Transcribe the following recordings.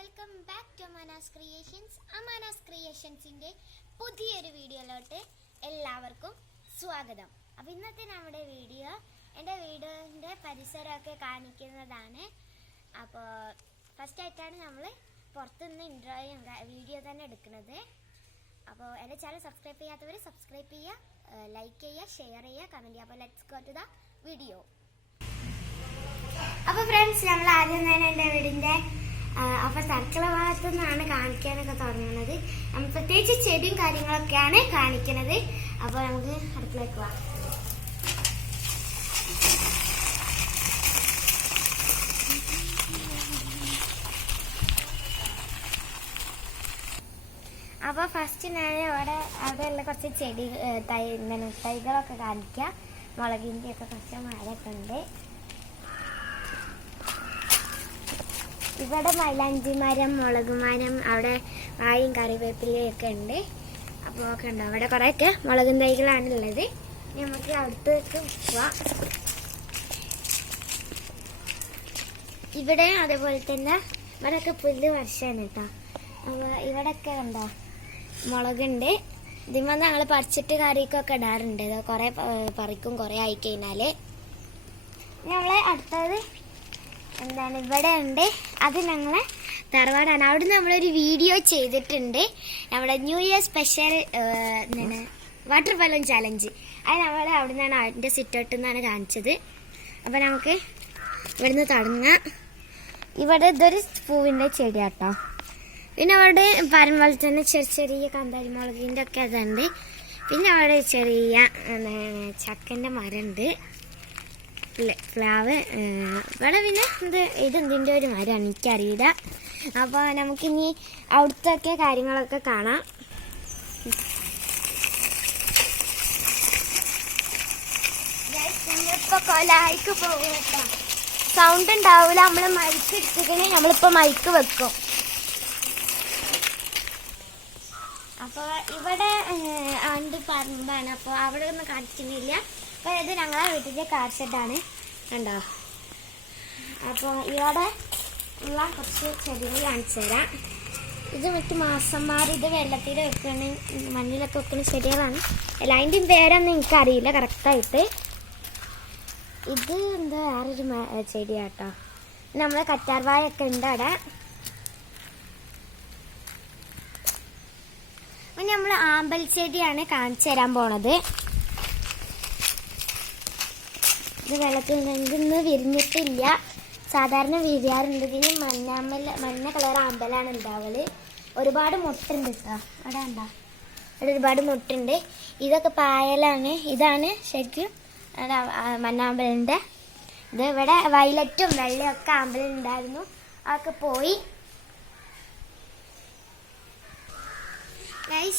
Welcome back to Amanas Creations. Amanas ക്രിയേഷൻസിൻ്റെ പുതിയൊരു വീഡിയോയിലോട്ട് എല്ലാവർക്കും സ്വാഗതം. അപ്പോൾ ഇന്നത്തെ നമ്മുടെ വീഡിയോ എൻ്റെ വീഡിയോൻ്റെ പരിസരമൊക്കെ കാണിക്കുന്നതാണ്. അപ്പോൾ ഫസ്റ്റായിട്ടാണ് നമ്മൾ പുറത്തുനിന്ന് ഇൻട്രോയും വീഡിയോ തന്നെ എടുക്കുന്നത്. അപ്പോൾ എൻ്റെ ചാനൽ സബ്സ്ക്രൈബ് ചെയ്യാത്തവർ സബ്സ്ക്രൈബ് ചെയ്യുക, ലൈക്ക് ചെയ്യുക, ഷെയർ ചെയ്യുക, കമൻറ്റ് ചെയ്യുക. അപ്പോൾ let's go to the video. അപ്പോൾ ഫ്രണ്ട്സ്, നമ്മൾ ആദ്യം തന്നെ എൻ്റെ വീടിൻ്റെ അപ്പോൾ സർക്കിള ഭാഗത്തു നിന്നാണ് കാണിക്കാനൊക്കെ തുടങ്ങുന്നത്. പ്രത്യേകിച്ച് ചെടിയും കാര്യങ്ങളൊക്കെയാണ് കാണിക്കുന്നത്. അപ്പോൾ നമുക്ക് അടുക്കളയ്ക്ക് പോവാം. അപ്പോൾ ഫസ്റ്റ് ഞാൻ അവിടെയുള്ള കുറച്ച് ചെടി തൈകളൊക്കെ കാണിക്കാം. മുളകിൻ്റെ ഒക്കെ കുറച്ച് മരമൊക്കെ ഉണ്ട്. ഇവിടെ മൈലാഞ്ചി മരം, മുളക് മരം, അവിടെ വായും കറിവേപ്പിലയും ഒക്കെ ഉണ്ട്. അപ്പോൾ ഒക്കെ ഉണ്ട്. അവിടെ കുറേയൊക്കെ മുളകും തൈകളാണുള്ളത്. നമുക്ക് അടുത്തേക്ക് പോവാം. ഇവിടെ അതേപോലെ തന്നെ ഇവിടെയൊക്കെ പുല്ല് വർഷമാണ് കേട്ടോ. അപ്പോൾ ഇവിടെയൊക്കെ ഉണ്ടോ മുളകുണ്ട്. ഇതിന്മേൽ ഞങ്ങൾ പറിച്ചിട്ട് കറിക്കൊക്കെ ഇടാറുണ്ട്. കുറേ പറിക്കും കുറേ ആയിക്കഴിഞ്ഞാൽ. ഞങ്ങൾ അടുത്തത് എന്താണ് ഇവിടെ ഉണ്ട്. അത് ഞങ്ങളെ തറവാടാണ്. അവിടെ നമ്മളൊരു വീഡിയോ ചെയ്തിട്ടുണ്ട്. നമ്മുടെ ന്യൂ ഇയർ സ്പെഷ്യൽ എന്താണ് വാട്ടർ ബലൂൺ ചാലഞ്ച്. അത് നമ്മൾ അവിടെ നിന്നാണ് അതിൻ്റെ സിറ്റൗട്ടിൽ നിന്നാണ് കാണിച്ചത്. അപ്പോൾ നമുക്ക് ഇവിടുന്ന് തുടങ്ങാം. ഇവിടെ ഇതൊരു പൂവിൻ്റെ ചെടിയാട്ടോ. പിന്നെ അവിടെ പറയുമ്പോൾ തന്നെ ചെറിയ ചെറിയ കാന്താരി മുളകിൻ്റെ ഒക്കെ അതുണ്ട്. പിന്നെ അവിടെ ചെറിയ ചക്കൻ്റെ മരമുണ്ട്, പ്ലാവ്. ഇവിടെ പിന്നെ ഇതെന്തിൻ്റെ ഒരു മരമാണ് എനിക്കറിയില്ല. അപ്പോൾ നമുക്കിനി അവിടുത്തെ കാര്യങ്ങളൊക്കെ കാണാം. ഇപ്പോൾ കൊലായിക്ക് പോകും കേട്ടോ. സൗണ്ട് ഉണ്ടാവില്ല. നമ്മൾ മൈക്ക് എടുത്തിട്ടുണ്ടെങ്കിൽ നമ്മളിപ്പോൾ മൈക്ക് വെക്കും. അപ്പോൾ ഇവിടെ ആണ്ട് പറമ്പാണ്. അപ്പോൾ അവിടെ ഒന്നും കാണിക്കുന്നില്ല. അപ്പോൾ ഇത് ഞങ്ങളെ വീട്ടിലെ കാർ ഷെഡാണ് കണ്ടോ. അപ്പോൾ ഇവിടെ ഉള്ള കുറച്ച് ചെടികൾ കാണിച്ചു തരാം. ഇത് മറ്റ് മാസന്മാർ ഇത് വെള്ളത്തിൽ വെക്കണ മണ്ണിലൊക്കെ വെക്കുന്ന ചെടികളാണ്. എല്ലാതിൻ്റെയും പേരൊന്നും എനിക്കറിയില്ല കറക്റ്റായിട്ട്. ഇത് എന്താ വേറൊരു ചെടിയാട്ടോ. നമ്മളെ കറ്റാർവായൊക്കെ ഉണ്ട് അവിടെ. പിന്നെ നമ്മൾ ആമ്പൽ ചെടിയാണ് കാണിച്ചു തരാൻ പോണത്. ഇത് വെള്ളത്തിൽ ഇന്ന് വിരിഞ്ഞിട്ടില്ല. സാധാരണ വിരിയാറുണ്ട്. ഇതിന് മഞ്ഞ കളർ ആമ്പലാണ് ഉണ്ടാവല്. ഒരുപാട് മുട്ടുണ്ട് കേട്ടോ. അവിടെ ഉണ്ടോ? അവിടെ ഒരുപാട് മുട്ടുണ്ട്. ഇതൊക്കെ പായലാണ്. ഇതാണ് ശരിക്കും മഞ്ഞാമ്പലിൻ്റെ ഇത്. ഇവിടെ വയലറ്റും വെള്ളയും ഒക്കെ ആമ്പലുണ്ടായിരുന്നു. അതൊക്കെ പോയി.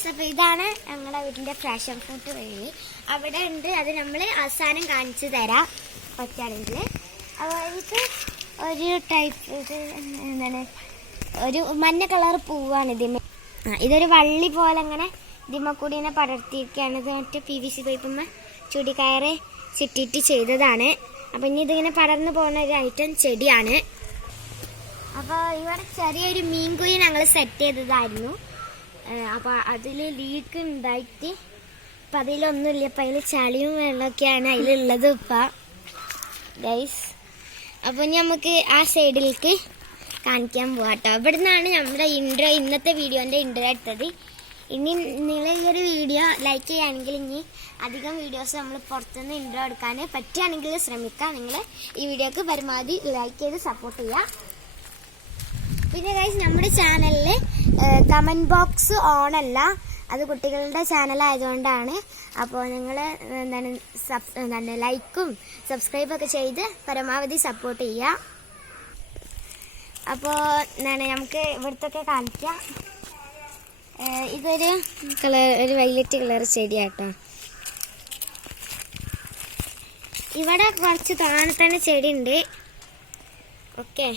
അപ്പോൾ ഇതാണ് ഞങ്ങളുടെ വീട്ടിൻ്റെ ഫ്രാഷൻ ഫ്രൂട്ട് വഴി. അവിടെ ഉണ്ട്. അത് നമ്മൾ അവസാനം കാണിച്ചു തരാം പറ്റുകയാണെങ്കിൽ. അപ്പോൾ ഇത് ഒരു ടൈപ്പ് ഇത് എന്താണ് ഒരു മഞ്ഞ കളർ പൂവാണ് ഇതിന്. ഇതൊരു വള്ളി പോലെ അങ്ങനെ ഇതിമ്മ കൂടി ഇങ്ങനെ പടർത്തിയിരിക്കുകയാണ്. ഇത് മറ്റേ PVC പൈപ്പുമ്മ ചുടിക്കയറ് ചുറ്റിയിട്ട് ചെയ്തതാണ്. അപ്പം ഇനി ഇതിങ്ങനെ പടർന്നു പോകുന്ന ഒരു ഐറ്റം ചെടിയാണ്. അപ്പോൾ ഇവിടെ ചെറിയൊരു മീൻകുഴി ഞങ്ങൾ സെറ്റ് ചെയ്തതായിരുന്നു. അപ്പോൾ അതിൽ ലീക്ക് ഉണ്ടായിട്ട് അപ്പം അതിലൊന്നുമില്ല. അപ്പം അതിൽ ചളിയും വെള്ളമൊക്കെയാണ് അതിലുള്ളത് ഇപ്പം ഗൈസ്. അപ്പോൾ നമുക്ക് ആ സൈഡിലേക്ക് കാണിക്കാൻ പോകാം കേട്ടോ. ഇവിടെ നിന്നാണ് നമ്മുടെ ഇന്നത്തെ വീഡിയോൻ്റെ ഇൻട്രോ എടുത്തത്. ഇനി നിങ്ങൾ ഈ ഒരു വീഡിയോ ലൈക്ക് ചെയ്യുകയാണെങ്കിൽ ഇനി അധികം വീഡിയോസ് നമ്മൾ പുറത്തുനിന്ന് ഇൻട്രോ എടുക്കാൻ പറ്റുകയാണെങ്കിൽ ശ്രമിക്കാം. നിങ്ങൾ ഈ വീഡിയോക്ക് പരമാവധി ലൈക്ക് ചെയ്ത് സപ്പോർട്ട് ചെയ്യുക. പിന്നെ ഗൈസ്, നമ്മുടെ ചാനലിൽ കമൻറ്റ് ബോക്സ് ഓൺ അല്ല. അത് കുട്ടികളുടെ ചാനലായതുകൊണ്ടാണ്. അപ്പോൾ നിങ്ങൾ എന്താണ് ലൈക്കും സബ്സ്ക്രൈബൊക്കെ ചെയ്ത് പരമാവധി സപ്പോർട്ട് ചെയ്യുക. അപ്പോൾ നമുക്ക് ഇവിടുത്തെ കാണിക്കാം. ഇതൊരു ഒരു വൈലറ്റ് കളർ ചെടിയാട്ടോ. ഇവിടെ കുറച്ച് താഴെ തന്നെ ചെടിയുണ്ട്. ഓക്കെ,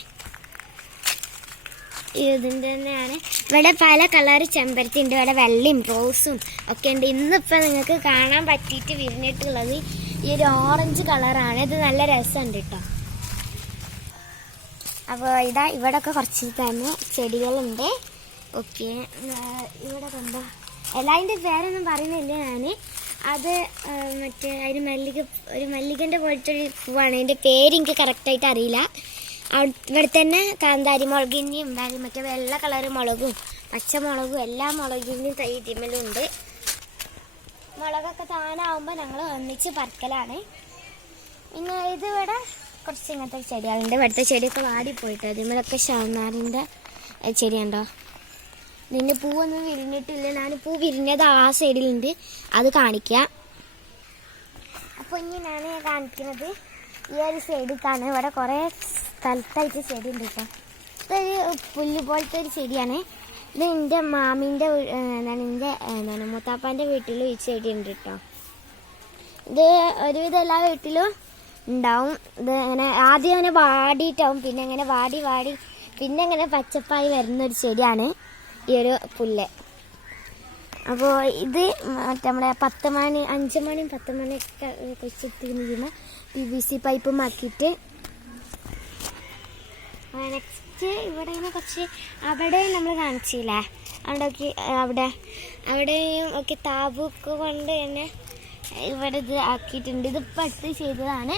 ഇതിൻ്റെ തന്നെയാണ്. ഇവിടെ പല കളർ ചെമ്പരത്തി ഉണ്ട്. ഇവിടെ വെള്ളയും റോസും ഒക്കെ ഉണ്ട്. ഇന്നിപ്പോൾ നിങ്ങൾക്ക് കാണാൻ പറ്റിയിട്ട് വിരിഞ്ഞിട്ടുള്ളത് ഈ ഒരു ഓറഞ്ച് കളറാണ്. ഇത് നല്ല രസമുണ്ട് കേട്ടോ. അപ്പോൾ ഇവിടെ ഒക്കെ കുറച്ച് തന്നെ ചെടികളുണ്ട്. ഓക്കെ, ഇവിടെ കണ്ടോ, എല്ലാതിൻ്റെ പേരൊന്നും പറയുന്നില്ല ഞാൻ. അത് മറ്റേ അതിന് ഒരു മല്ലികൻ്റെ പോലത്തെ ഒരു പൂവാണ്. അതിൻ്റെ പേര് എനിക്ക് കറക്റ്റായിട്ട് അറിയില്ല. ഇവിടെ തന്നെ കാന്താരി മുളകിൻ്റെയും മറ്റേ വെള്ള കളർ മുളകും പച്ചമുളകും എല്ലാ മുളകിൻ്റെയും തൈ ഇതിമേലും ഉണ്ട്. മുളകൊക്കെ താനാവുമ്പോൾ ഞങ്ങൾ ഒന്നിച്ച് പറിക്കലാണ്. പിന്നെ ഇതിവിടെ കുറച്ച് ഇങ്ങനത്തെ ചെടികളുണ്ട്. ഇവിടുത്തെ ചെടിയൊക്കെ വാടിപ്പോയിട്ട് അതിമേലൊക്കെ ഷവനാറിൻ്റെ ചെടിയുണ്ടോ. ഇതിൻ്റെ പൂവൊന്നും വിരിഞ്ഞിട്ടില്ല. ഞാൻ പൂ വിരിഞ്ഞത് ആ സൈഡിലുണ്ട്, അത് കാണിക്കാം. അപ്പോൾ ഇനി ഞാൻ കാണിക്കുന്നത് ഈ ഒരു സൈഡിലേക്കാണ്. ഇവിടെ കുറേ സ്ഥലത്തായിട്ട് ചെടി ഉണ്ട് കേട്ടോ. ഇതൊരു പുല്ല് പോലത്തെ ഒരു ചെടിയാണ്. ഇത് എൻ്റെ മാമീൻ്റെ എൻ്റെ മൂത്താപ്പാൻ്റെ വീട്ടിലും ഈ ചെടി ഉണ്ട് കേട്ടോ. ഇത് ഒരുവിധം എല്ലാ വീട്ടിലും ഉണ്ടാവും. ഇത് അങ്ങനെ ആദ്യം അങ്ങനെ വാടിയിട്ടാവും, പിന്നെ അങ്ങനെ വാടി പിന്നെ അങ്ങനെ പച്ചപ്പായി വരുന്നൊരു ചെടിയാണ് ഈ ഒരു പുല്ല്. അപ്പോൾ ഇത് മറ്റേ നമ്മളെ 5 മണിയും 10 മണിയൊക്കെ വെച്ചിട്ടിരിക്കുന്ന PVC പൈപ്പും ആക്കിയിട്ട്. നെക്സ്റ്റ് ഇവിടെ ഇങ്ങനെ കുറച്ച് അവിടെ നമ്മൾ കാണിച്ചില്ലേ, അവിടെയും ഒക്കെ താബൊക്കെ കൊണ്ട് തന്നെ ഇവിടെ ഇത് ആക്കിയിട്ടുണ്ട്. ഇതിപ്പോൾ അടുത്ത് ചെയ്തതാണ്.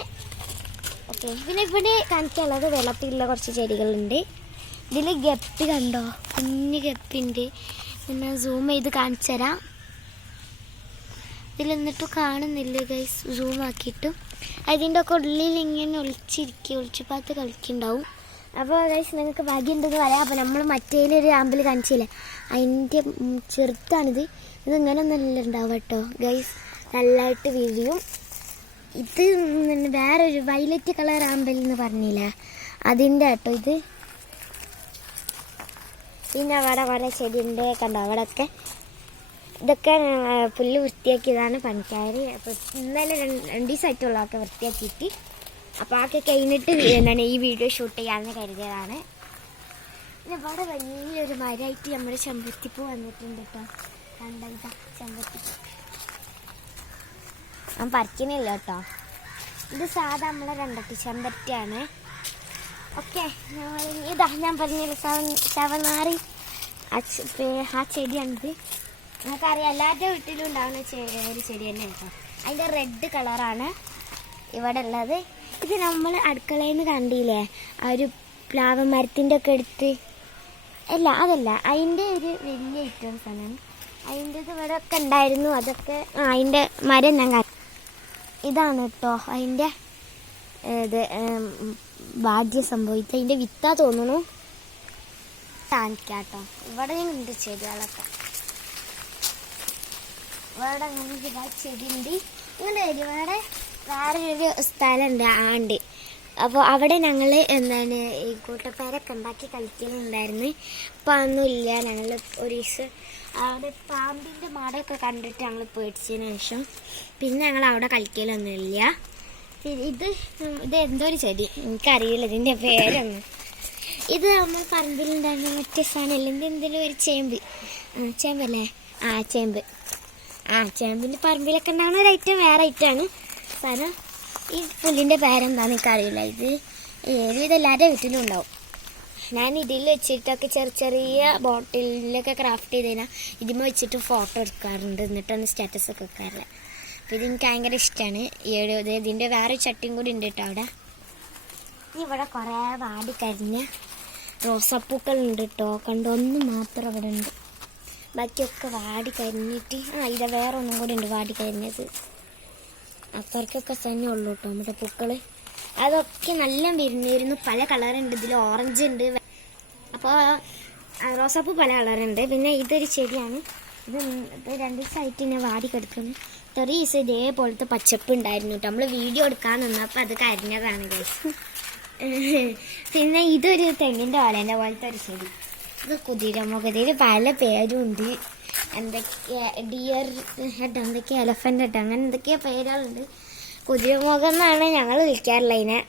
ഓക്കെ, പിന്നെ ഇവിടെ കാണിക്കാനുള്ളത് വെള്ളത്തിലുള്ള കുറച്ച് ചെടികളുണ്ട്. ഇതിൽ ഗപ്പി കണ്ടോ, കുഞ്ഞ് ഗപ്പിണ്ട്. പിന്നെ സൂം ചെയ്ത് കാണിച്ചു തരാം. ഇതിലെന്നിട്ടും കാണുന്നില്ല ഗൈസ്, സൂം ആക്കിയിട്ടും. അതിൻ്റെ ഒക്കെ ഉള്ളിൽ ഇങ്ങനെ ഒളിച്ചുപാത്ത് കളിക്കുന്നുണ്ടാവും. അപ്പോൾ ഗൈസ് നിങ്ങൾക്ക് ഭാഗ്യമുണ്ടെന്ന് പറയാം. അപ്പോൾ നമ്മൾ മറ്റേലൊരു ആമ്പിൽ കാണിച്ചില്ലേ, അതിൻ്റെ ചെറുതാണിത്. ഇതിങ്ങനെ ഒന്നല്ല ഉണ്ടാവും കേട്ടോ ഗൈസ്, നല്ലതായിട്ട് വിരിയും. ഇത് വേറൊരു വയലറ്റ് കളർ ആമ്പൽ എന്ന് പറഞ്ഞില്ലേ, അതിൻ്റെ കേട്ടോ ഇത്. പിന്നെ അവിടെ കുറേ ചെടിയുണ്ട് കണ്ടോ. അവിടെയൊക്കെ ഇതൊക്കെ പുല്ല് വൃത്തിയാക്കിയതാണ് പണിക്കാർ. അപ്പോൾ ഇന്നലെ 2 ദിവസമായിട്ടുള്ള ഒക്കെ വൃത്തിയാക്കിയിട്ട്. അപ്പോൾ ആക്കെ കഴിഞ്ഞിട്ട് ഈ വീഡിയോ ഷൂട്ട് ചെയ്യാമെന്ന് കരുതിയതാണ്. പിന്നെ ഇവിടെ വലിയൊരു മരമായിട്ട് നമ്മുടെ ചെമ്പരത്തിപ്പൂ വന്നിട്ടുണ്ട് കേട്ടോ. കണ്ടോ ചെമ്പരത്തിപ്പൂ, ഞാൻ പറിക്കുന്നില്ല കേട്ടോ. ഇത് സാധാ നമ്മളെ രണ്ടത്തി ചെമ്പരത്തിയാണ്. ഓക്കെ, ഞാൻ പറഞ്ഞില്ല ശവനാറി ആ ചെടിയാണിത്. നമുക്കറിയാം എല്ലാവരുടെ വീട്ടിലും ഉണ്ടാകുന്ന ഒരു ചെടി തന്നെ കേട്ടോ. അതിൻ്റെ റെഡ് കളറാണ് ഇവിടെ ഉള്ളത്. ഇത് നമ്മൾ അടുക്കളയിൽ നിന്ന് കണ്ടില്ലേ, ആ ഒരു പ്ലാവ് മരത്തിൻ്റെ ഒക്കെ എടുത്ത് അതല്ല അതിൻ്റെ ഒരു വലിയ ഐറ്റംസാണ്. അതിൻ്റെ ഇത് ഇവിടെ ഒക്കെ ഉണ്ടായിരുന്നു. അതൊക്കെ അതിൻ്റെ മരം ഞാൻ ഇതാണ് കേട്ടോ അതിൻ്റെ ഇത് ഭാഗ്യം സംഭവിച്ചത്. അതിൻ്റെ വിത്താ തോന്നുന്നു. കാണിക്കാട്ടോ, ഇവിടെ ഉണ്ട് ചെടികളൊക്കെ. ഇവിടെ അങ്ങനെ ചെടിയുണ്ട്. ഇങ്ങനെ ഇവിടെ വേറൊരു സ്ഥലമുണ്ട് ആണ്ട്. അപ്പോൾ അവിടെ ഞങ്ങൾ ഈ കൂട്ടപ്പേരൊക്കെ ഉണ്ടാക്കി കളിക്കലുണ്ടായിരുന്നു. ഇപ്പം അതൊന്നുമില്ല. ഞങ്ങൾ ഒരു ദിവസം അവിടെ പാമ്പിൻ്റെ മാടൊക്കെ കണ്ടിട്ട് ഞങ്ങൾ പേടിച്ചതിന് ശേഷം പിന്നെ ഞങ്ങൾ അവിടെ കളിക്കലൊന്നുമില്ല. ഇത് എന്തോ ഒരു ചെടി, എനിക്കറിയില്ല ഇതിൻ്റെ പേരൊന്നും. ഇത് നമ്മൾ പറമ്പിലുണ്ടായിരുന്ന മറ്റേ സാധനമല്ല, എന്തെങ്കിലും ഒരു ചേമ്പല്ലേ, ചേമ്പിൻ്റെ പറമ്പിലൊക്കെ ഉണ്ടാകുന്ന ഒരു ഐറ്റം, വേറെ ഐറ്റമാണ് സാധനം. ഈ പുല്ലിൻ്റെ പേരെന്താണെന്ന് എനിക്കറിയില്ല. ഇത് ഏതുവിധം എല്ലാവരുടെ വീട്ടിലും ഉണ്ടാവും. ഞാൻ ഇതിൽ വെച്ചിട്ടൊക്കെ ചെറിയ ബോട്ടിലൊക്കെ ക്രാഫ്റ്റ് ചെയ്ത് കഴിഞ്ഞാൽ ഇതിമ വെച്ചിട്ട് ഫോട്ടോ എടുക്കാറുണ്ട്, എന്നിട്ടാണ് സ്റ്റാറ്റസൊക്കെ വെക്കാറില്ല. അപ്പോൾ ഇതെനിക്ക് ഭയങ്കര ഇഷ്ടമാണ്. ഇതിൻ്റെ വേറെ ചട്ടിയും കൂടി ഉണ്ട് കേട്ടോ അവിടെ. ഇവിടെ കുറേ വാടിക്കരിഞ്ഞ റോസാപ്പൂക്കളുണ്ട് കേട്ടോ. കണ്ടോ, ഒന്ന് മാത്രം അവിടെ ഉണ്ട്, ബാക്കിയൊക്കെ വാടിക്കരിഞ്ഞിട്ട്. ഇത് വേറെ ഒന്നും കൂടി ഉണ്ട് വാടിക്കരിഞ്ഞത്. അപ്പുറത്തൊക്കെ തന്നെ ഉള്ളൂ കേട്ടോ നമ്മുടെ പൂക്കൾ. അതൊക്കെ നല്ല വിരിഞ്ഞിരുന്നു. പല കളറുണ്ട്. ഇതിൽ ഓറഞ്ച് ഉണ്ട്. അപ്പോൾ റോസാപ്പൂ പല കളറുണ്ട്. പിന്നെ ഇതൊരു ചെടിയാണ്. ഇത് 2 ദിവസമായിട്ട് ഇങ്ങനെ വാടി കിടക്കുന്നു. 3 ദിവസം ഇതേപോലത്തെ പച്ചപ്പ് ഉണ്ടായിരുന്നു കേട്ടോ. നമ്മൾ വീഡിയോ എടുക്കാൻ നിന്നപ്പോൾ അത് കരിഞ്ഞതാണ് ഗൈസ്. പിന്നെ ഇതൊരു തെങ്ങിൻ്റെ ഓലേൻ്റെ പോലത്തെ ഒരു ചെടി. ഇത് കുതിരമുഖത്തിൽ പല പേരും ഉണ്ട്. എന്തൊക്കെയാ ഡിയർ ഹെഡ്, എന്തൊക്കെയാ എലഫൻ്റ് ഹെഡ്, അങ്ങനെ എന്തൊക്കെയാ പേരുകളുണ്ട്. കുതിരമുഖം എന്നാണ് ഞങ്ങൾ വിളിക്കാറുള്ളത് അതിനെ.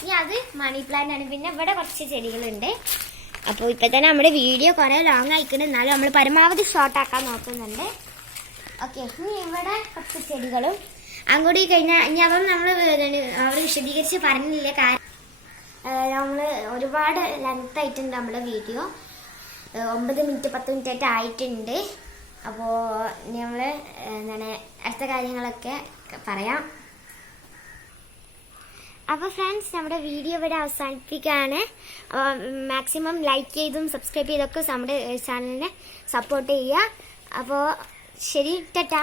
ഇനി അത് മണി പ്ലാന്റ് ആണ്. പിന്നെ ഇവിടെ കുറച്ച് ചെടികളുണ്ട്. അപ്പോൾ ഇപ്പം തന്നെ നമ്മുടെ വീഡിയോ കുറേ ലോങ് ആയിക്കണം, എന്നാലും നമ്മൾ പരമാവധി ഷോർട്ടാക്കാൻ നോക്കുന്നുണ്ട്. ഓക്കെ, ഇനി ഇവിടെ കുറച്ച് ചെടികളും അങ്ങോട്ട് കഴിഞ്ഞാൽ ഇനി അതൊന്നും നമ്മൾ അവർ വിശദീകരിച്ച് പറഞ്ഞില്ല. കാരണം നമ്മൾ ഒരുപാട് ലെങ്ത് ആയിട്ടുണ്ട് നമ്മുടെ വീഡിയോ. 9 മിനിറ്റ് 10 മിനിറ്റ് ആയിട്ടുണ്ട്. അപ്പോൾ നമ്മൾ എന്താണ് അടുത്ത കാര്യങ്ങളൊക്കെ പറയാം. അപ്പോൾ ഫ്രണ്ട്സ്, നമ്മുടെ വീഡിയോ ഇവിടെ അവസാനിപ്പിക്കുകയാണ്. മാക്സിമം ലൈക്ക് ചെയ്തും സബ്സ്ക്രൈബ് ചെയ്തൊക്കെ നമ്മുടെ ചാനലിനെ സപ്പോർട്ട് ചെയ്യുക. അപ്പോൾ ശരി, ടാറ്റാ.